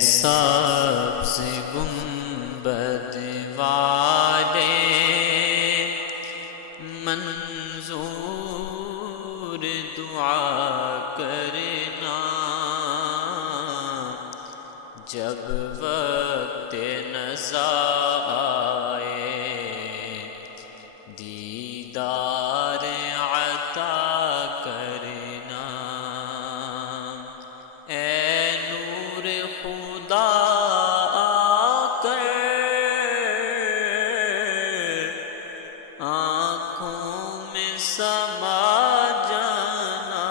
سبز گنبد والے منظور دعا کرنا، جب وقت نزا آئے دیدار عطا کرنا۔ اے نور خدا آ کر آنکھوں میں سما جانا،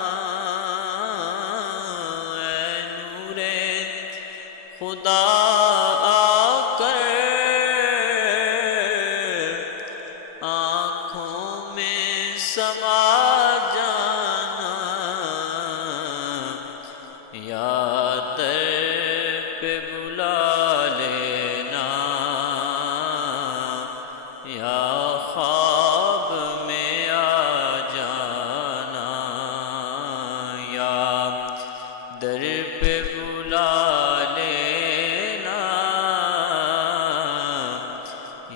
اے نور خدا آ کر آنکھوں میں سما جانا، یا در پہ بلا لینا، یا خواب میں آ جانا، یا در پہ بلا لینا،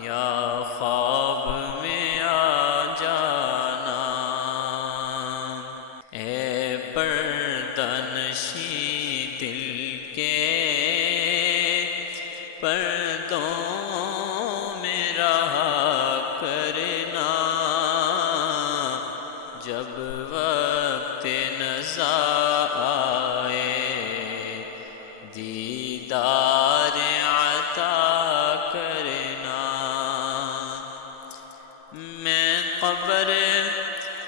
یا خواب میں آ جانا۔ اے پردہ نشیں دل کے پردوں میں رہا کرنا، جب وقت نزا آئے دیدار عطا کرنا۔ میں قبر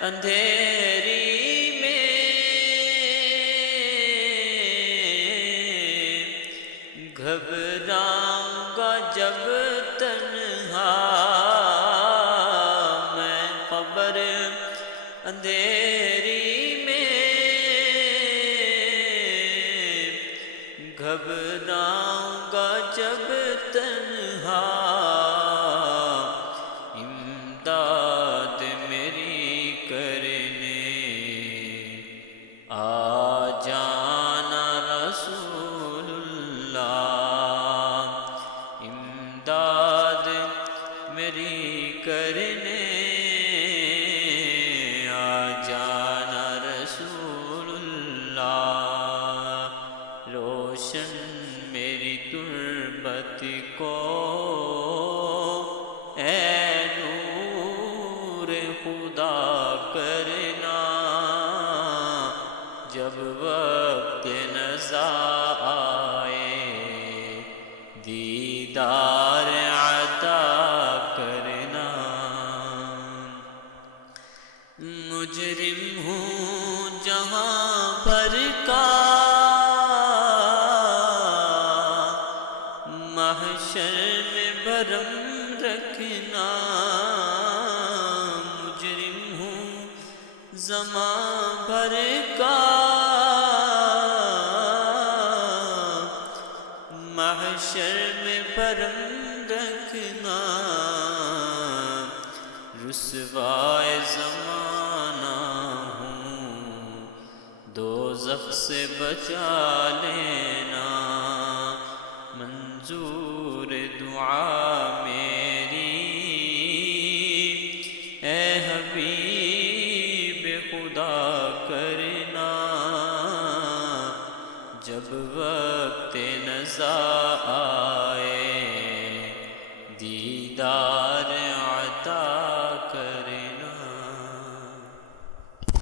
اندھیری میں گھبراؤں گا جب تنہا، میں قبر اندھیری میں گھبراؤں گا جب تنہا، امداد میری کرنے آ جانا رسول اللہ، امداد میری کرنے آ جانا رسول اللہ، روشن میری تربت کو اے نور خدا کرنا، جب وقت نزا آئے دیدار عطا کرنا۔ مجرم ہوں جہاں بھر کا محشر میں بھرم رکھنا، مجرم ہوں زمان بھر کا محشر میں بھرم رکھنا، رسوائے زمانہ ہوں دوزخ سے بچا لینا، منظور دعا میری اے حبیب خدا کرنا، جب وقت نزا آئے دیدار